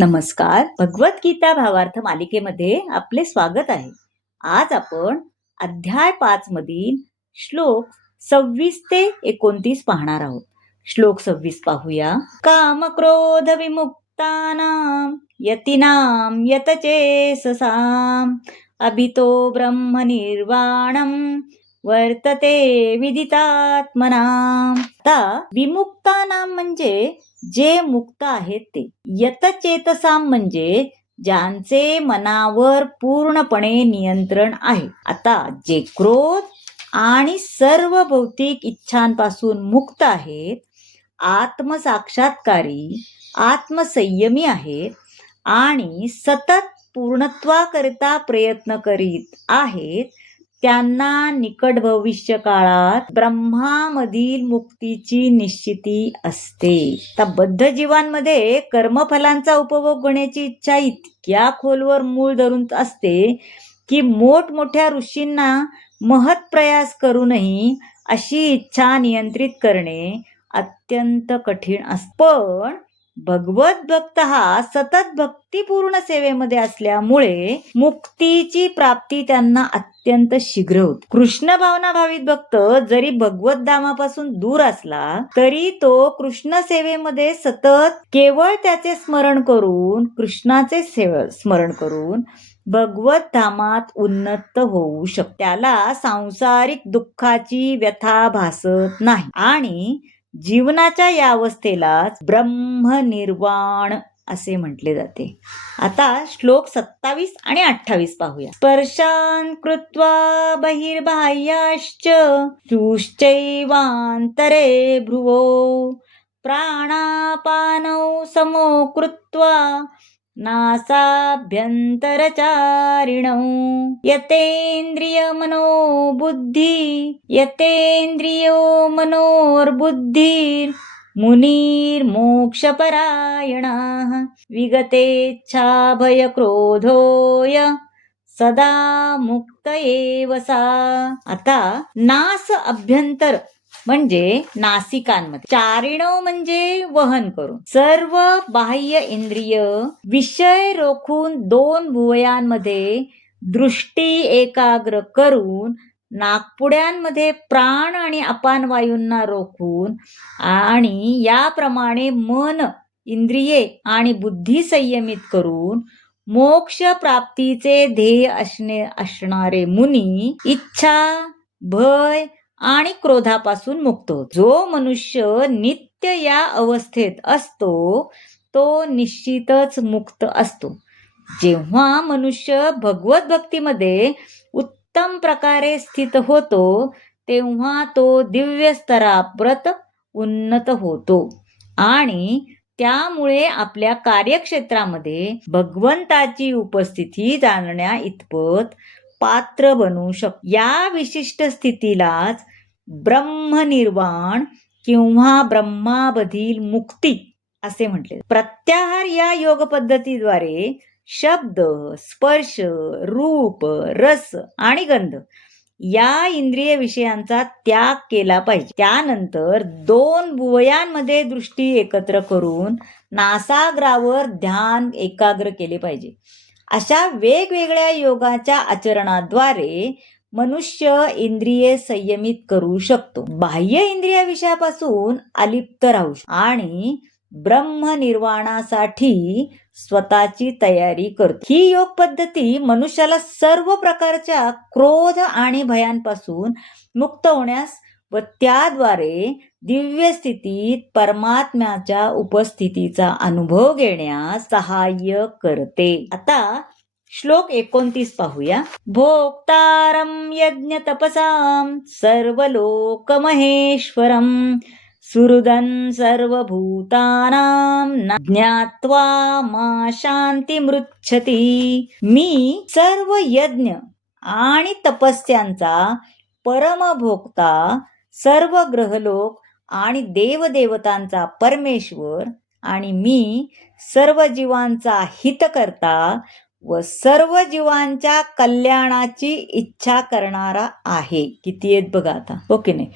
नमस्कार. भगवद्गीता भावार्थ मालिकेमध्ये आपले स्वागत आहे. आज आपण अध्याय 5 मधील श्लोक 26 ते 29 पाहणार आहोत. श्लोक 26 पाहूया. काम क्रोध विमुक्तानां यतीनां यतचेतसां अभितो ब्रह्म निर्वाणं वर्तते विदितात्मनां. आता विमुक्तानां म्हणजे जे मुक्त आहेत ते. यतचेतसाम म्हणजे ज्यांचे मनावर पूर्णपणे नियंत्रण आहे. आता जे क्रोध आणि सर्व भौतिक इच्छांपासून मुक्त आहेत, आत्मसाक्षात्कारी, आत्मसंयमी आहेत आणि सतत पूर्णत्वाकरिता प्रयत्न करीत आहेत, त्यांना निकट भविष्य काळात ब्रह्मामधील मुक्तीची निश्चिती असते. तर बद्ध जीवांमध्ये कर्मफलांचा उपभोग घेण्याची इच्छा इतक्या खोलवर मूळ धरून असते की मोठमोठ्या ऋषींना महत् प्रयास करूनही अशी इच्छा नियंत्रित करणे अत्यंत कठीण असते. पण भगवत भक्त हा सतत भक्तिपूर्ण सेवेमध्ये असल्यामुळे मुक्तीची प्राप्ती त्यांना अत्यंत शीघ्र होते. कृष्ण भावना भावित भक्त जरी भगवत धामापासून दूर असला तरी तो कृष्ण सेवेमध्ये सतत केवळ त्याचे स्मरण करून, कृष्णाचे स्मरण करून भगवत धामात उन्नत होऊ शकतो. त्याला सांसारिक दुःखाची व्यथा भासत नाही आणि जीवनाच्या या अवस्थेलाच ब्रह्मनिर्वाण असे म्हटले जाते. आता श्लोक 27 आणि 28 पाहूया. स्पर्शान कृत्वा बहिर्बाह्याश्च चुश्चैवांतरे भ्रुवो प्राणापानौ समो कृत्वा नासाभ्यंतरचारिणौ यतेन्द्रियो मनोर्बुद्धिर् मुनिर्मोक्षपरायणाः विगतेच्छा भयक्रोधोय सदा मुक्त एव सा. आता नास अभ्यंतर म्हणजे नासिकांमध्ये, चारिणव म्हणजे वहन करून, सर्व बाह्य इंद्रिय विषय रोखून 2 भुवयांमध्ये दृष्टी एकाग्र करून, नाकपुड्यांमध्ये प्राण आणि अपान वायूंना रोखून आणि याप्रमाणे मन, इंद्रिये आणि बुद्धी संयमित करून मोक्ष प्राप्तीचे ध्येय असणारे मुनी इच्छा, भय आणि क्रोधापासून मुक्त होतो. जो मनुष्य नित्य या अवस्थेत असतो तो निश्चितच मुक्त असतो. जेव्हा मनुष्य भगवत भक्तीमध्ये उत्तम प्रकारे स्थित होतो तेव्हा तो दिव्य स्तराप्रत उन्नत होतो आणि त्यामुळे आपल्या कार्यक्षेत्रामध्ये भगवंताची उपस्थिती जाणण्या इतपत पात्र बनू शकतो. या विशिष्ट स्थितीलाच ब्रह्मनिर्वाण किंवा ब्रह्मामधील मुक्ती असे म्हटले. प्रत्याहार या योग पद्धतीद्वारे शब्द, स्पर्श, रूप, रस आणि गंध या इंद्रिय विषयांचा त्याग केला पाहिजे. त्यानंतर 2 भुवयांमध्ये दृष्टी एकत्र करून नासाग्रावर ध्यान एकाग्र केले पाहिजे. अशा वेगवेगळ्या योगाच्या आचरणाद्वारे मनुष्य इंद्रिये संयमित करू शकतो, बाह्य इंद्रिय विषयापासून अलिप्त राहू शकतो आणि ब्रह्मनिर्वाणासाठी स्वतःची तयारी करतो. ही योग पद्धती मनुष्याला सर्व प्रकारच्या क्रोध आणि भयांपासून मुक्त होण्यास व त्याद्वारे दिव्य स्थितीत परमात्म्याच्या उपस्थितीचा अनुभव घेण्यास सहाय्य करते. आता श्लोक 29 पाहूया. भोक्तारं यज्ञ तपसां सर्वलोकमहेश्वरं सुहृदं सर्वभूतानां न ज्ञात्वा मा शांतिमृच्छति. मी सर्व यज्ञ आणि तपस्यांचा परमभोक्ता, सर्व ग्रहलोक आणि देवदेवतांचा परमेश्वर आणि मी सर्व जीवांचा हितकर्ता व सर्व जीवांच्या कल्याणाची इच्छा करणारा आहे. किती आहेत बघा आता, हो की नाही.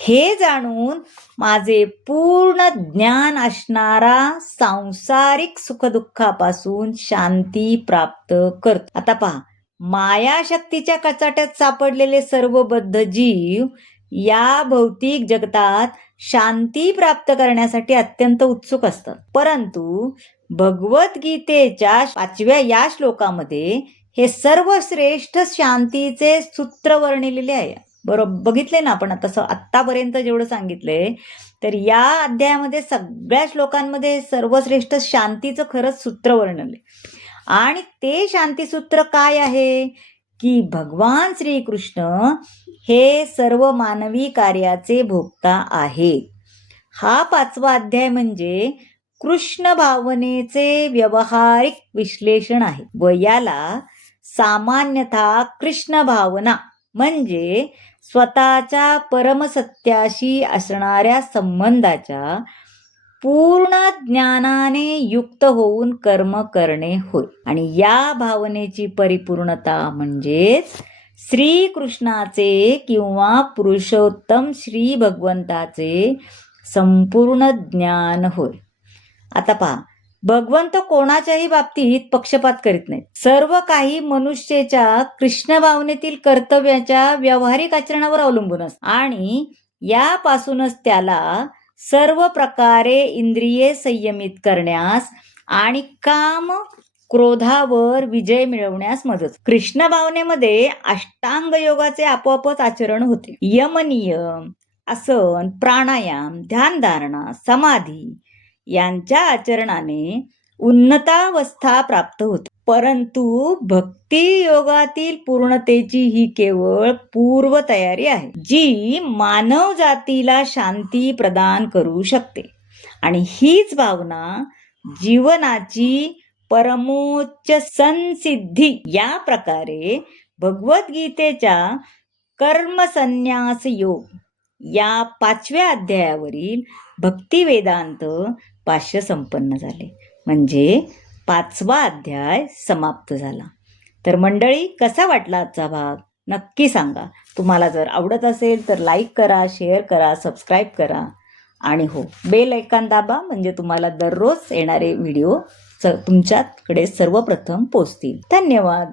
हे जाणून माझे पूर्ण ज्ञान असणारा सांसारिक सुखदुःखापासून शांती प्राप्त करतो. आता पहा, मायाशक्तीच्या कचाट्यात सापडलेले सर्व बद्ध जीव या भौतिक जगतात शांती प्राप्त करण्यासाठी अत्यंत उत्सुक असतात. परंतु भगवद्गीतेच्या 5व्या या श्लोकामध्ये हे सर्वश्रेष्ठ शांतीचे सूत्र वर्णिलेले आहे. बरोबर बघितले ना आपण आतापर्यंत जेवढं सांगितलंय, तर या अध्यायामध्ये सगळ्या श्लोकांमध्ये सर्वश्रेष्ठ शांतीचं खरंच सूत्र वर्णनले. आणि ते शांतीसूत्र काय आहे की भगवान श्रीकृष्ण हे सर्व मानवी कार्याचे भोक्ता आहेत. हा 5वा अध्याय म्हणजे कृष्ण भावनेचे व्यवहारिक विश्लेषण आहे व याला सामान्यतः कृष्ण भावना म्हणजे स्वतःच्या परमसत्याशी असणाऱ्या संबंधाच्या पूर्ण ज्ञानाने युक्त होऊन कर्म करणे होय. आणि या भावनेची परिपूर्णता म्हणजेच श्रीकृष्णाचे किंवा पुरुषोत्तम श्री भगवंताचे संपूर्ण ज्ञान होय. आता पहा, भगवंत कोणाच्याही बाबतीत पक्षपात करीत नाहीत. सर्व काही मनुष्याच्या कृष्ण भावनेतील कर्तव्याच्या व्यावहारिक आचरणावर अवलंबून असते आणि यापासूनच त्याला सर्व प्रकारे इंद्रिये संयमित करण्यास आणि काम क्रोधावर विजय मिळवण्यास मदत. कृष्ण भावनेमध्ये अष्टांग योगाचे आपोआपच आचरण होते. यमनियम, आसन, प्राणायाम, ध्यानधारणा, समाधी यांच्या आचरणाने उन्नतावस्था प्राप्त होते. परंतु भक्ती योगातील पूर्णतेची ही केवळ पूर्व तयारी आहे जी मानव जातीला शांती प्रदान करू शकते. आणि हीच भावना जीवनाची परमोच्च संसिद्धी. या प्रकारे भगवद्गीतेच्या कर्मसन्यास योग या 5व्या अध्यायावरील भक्ती वेदांत भाष्य संपन्न झाले. म्हणजे 5वा अध्याय समाप्त झाला. तर मंडळी, कसा वाटला आजचा भाग नक्की सांगा. तुम्हाला जर आवडत असेल तर लाईक करा, शेअर करा, सबस्क्राईब करा आणि हो, बेल आयकॉन दाबा म्हणजे तुम्हाला दररोज येणारे व्हिडिओ तुमच्याकडे सर्वप्रथम पोहोचतील. धन्यवाद.